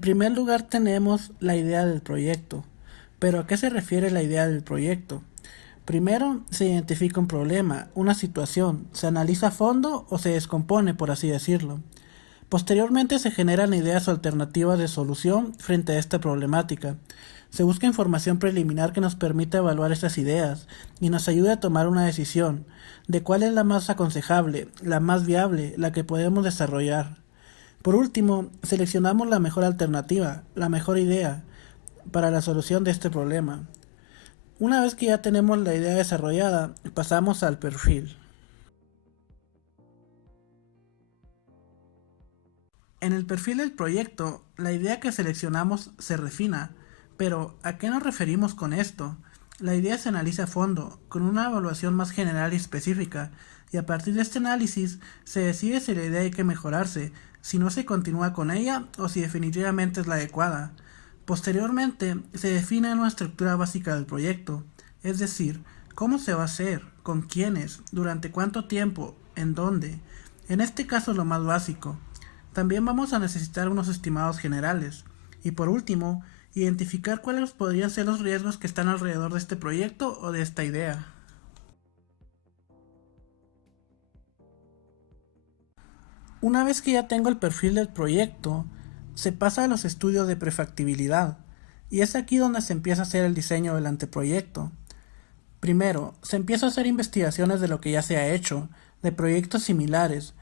primer lugar tenemos la idea del proyecto. ¿Pero a qué se refiere la idea del proyecto? Primero se identifica un problema, una situación, se analiza a fondo o se descompone, por así decirlo. Posteriormente se generan ideas o alternativas de solución frente a esta problemática. Se busca información preliminar que nos permita evaluar estas ideas y nos ayude a tomar una decisión de cuál es la más aconsejable, la más viable, la que podemos desarrollar. Por último, seleccionamos la mejor alternativa, la mejor idea para la solución de este problema. Una vez que ya tenemos la idea desarrollada, pasamos al perfil. En el perfil del proyecto, la idea que seleccionamos se refina, pero ¿a qué nos referimos con esto? La idea se analiza a fondo, con una evaluación más general y específica, y a partir de este análisis se decide si la idea hay que mejorarse, si no se continúa con ella o si definitivamente es la adecuada. Posteriormente, se define una estructura básica del proyecto, es decir, cómo se va a hacer, con quiénes, durante cuánto tiempo, en dónde. En este caso lo más básico. También vamos a necesitar unos estimados generales. Y por último, identificar cuáles podrían ser los riesgos que están alrededor de este proyecto o de esta idea. Una vez que ya tengo el perfil del proyecto, se pasa a los estudios de prefactibilidad, y es aquí donde se empieza a hacer el diseño del anteproyecto. Primero, se empieza a hacer investigaciones de lo que ya se ha hecho, de proyectos similares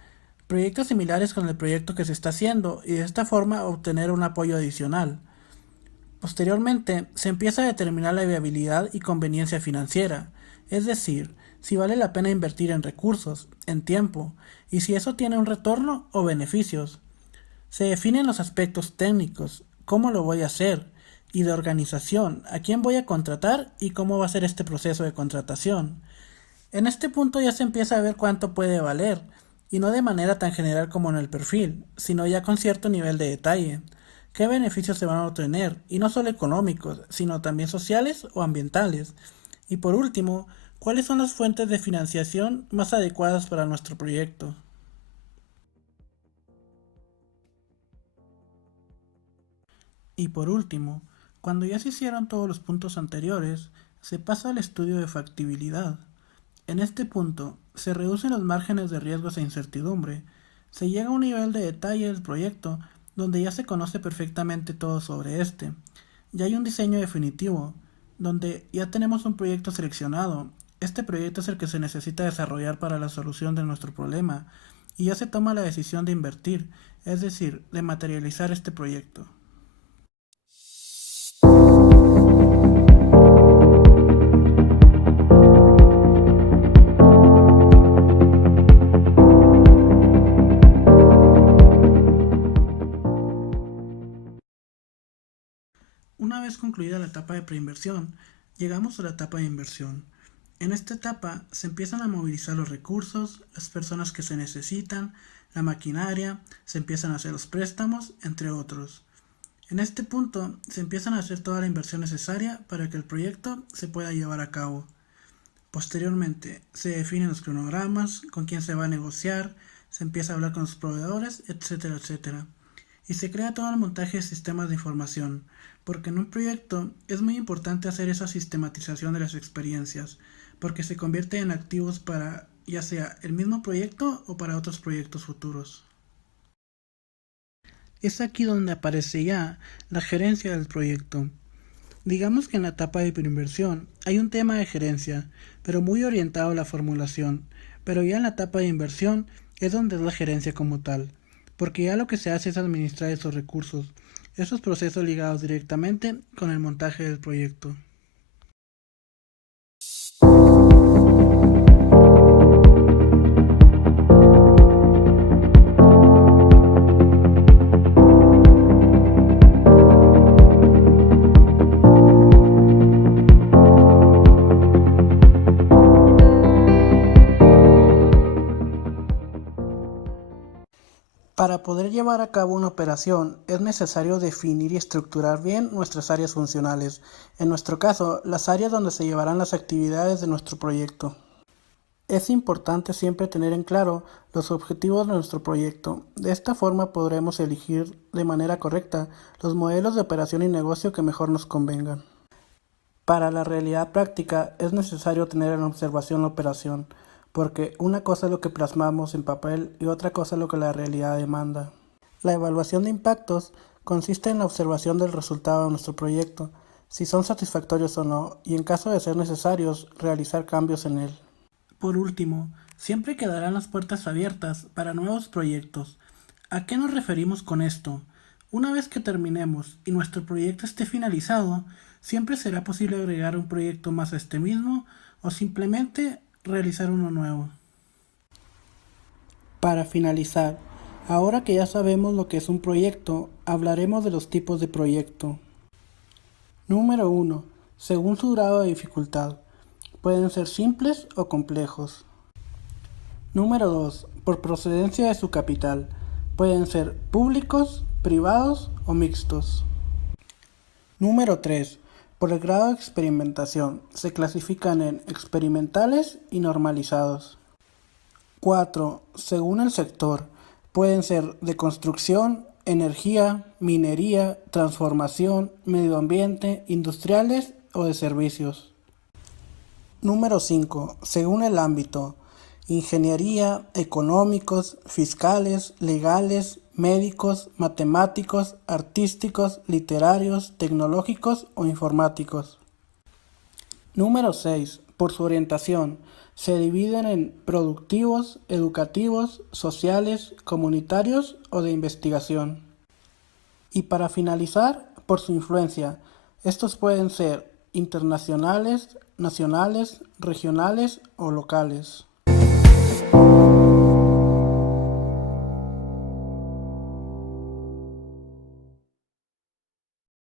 con el proyecto que se está haciendo, y de esta forma obtener un apoyo adicional. Posteriormente, se empieza a determinar la viabilidad y conveniencia financiera, es decir, si vale la pena invertir en recursos, en tiempo, y si eso tiene un retorno o beneficios. Se definen los aspectos técnicos, cómo lo voy a hacer, y de organización, a quién voy a contratar y cómo va a ser este proceso de contratación. En este punto ya se empieza a ver cuánto puede valer, y no de manera tan general como en el perfil, sino ya con cierto nivel de detalle. ¿Qué beneficios se van a obtener? Y no solo económicos, sino también sociales o ambientales. Y por último, ¿cuáles son las fuentes de financiación más adecuadas para nuestro proyecto? Y por último, cuando ya se hicieron todos los puntos anteriores, se pasa al estudio de factibilidad. En este punto, se reducen los márgenes de riesgos e incertidumbre, se llega a un nivel de detalle del proyecto donde ya se conoce perfectamente todo sobre este. Ya hay un diseño definitivo, donde ya tenemos un proyecto seleccionado. Este proyecto es el que se necesita desarrollar para la solución de nuestro problema, y ya se toma la decisión de invertir, es decir, de materializar este proyecto. Una vez concluida la etapa de preinversión, llegamos a la etapa de inversión. En esta etapa se empiezan a movilizar los recursos, las personas que se necesitan, la maquinaria, se empiezan a hacer los préstamos, entre otros. En este punto se empiezan a hacer toda la inversión necesaria para que el proyecto se pueda llevar a cabo. Posteriormente se definen los cronogramas, con quién se va a negociar, se empieza a hablar con los proveedores, etcétera, etcétera. Y se crea todo el montaje de sistemas de información, porque en un proyecto es muy importante hacer esa sistematización de las experiencias, porque se convierte en activos para ya sea el mismo proyecto o para otros proyectos futuros. Es aquí donde aparece ya la gerencia del proyecto. Digamos que en la etapa de preinversión hay un tema de gerencia, pero muy orientado a la formulación, pero ya en la etapa de inversión es donde es la gerencia como tal, porque ya lo que se hace es administrar esos recursos, esos procesos ligados directamente con el montaje del proyecto. Para poder llevar a cabo una operación es necesario definir y estructurar bien nuestras áreas funcionales, en nuestro caso, las áreas donde se llevarán las actividades de nuestro proyecto. Es importante siempre tener en claro los objetivos de nuestro proyecto. De esta forma podremos elegir de manera correcta los modelos de operación y negocio que mejor nos convengan. Para la realidad práctica es necesario tener en observación la operación, porque una cosa es lo que plasmamos en papel y otra cosa es lo que la realidad demanda. La evaluación de impactos consiste en la observación del resultado de nuestro proyecto, si son satisfactorios o no, y en caso de ser necesarios, realizar cambios en él. Por último, siempre quedarán las puertas abiertas para nuevos proyectos. ¿A qué nos referimos con esto? Una vez que terminemos y nuestro proyecto esté finalizado, siempre será posible agregar un proyecto más a este mismo o simplemente realizar uno nuevo. Para finalizar, ahora que ya sabemos lo que es un proyecto, hablaremos de los tipos de proyecto. Número 1. Según su grado de dificultad. Pueden ser simples o complejos. Número 2. Por procedencia de su capital. Pueden ser públicos, privados o mixtos. Número 3. Por el grado de experimentación. Se clasifican en experimentales y normalizados. 4. Según el sector. Pueden ser de construcción, energía, minería, transformación, medio ambiente, industriales o de servicios. Número 5. Según el ámbito. Ingeniería, económicos, fiscales, legales, médicos, matemáticos, artísticos, literarios, tecnológicos o informáticos. Número 6. Por su orientación. Se dividen en productivos, educativos, sociales, comunitarios o de investigación. Y para finalizar, por su influencia. Estos pueden ser internacionales, nacionales, regionales o locales.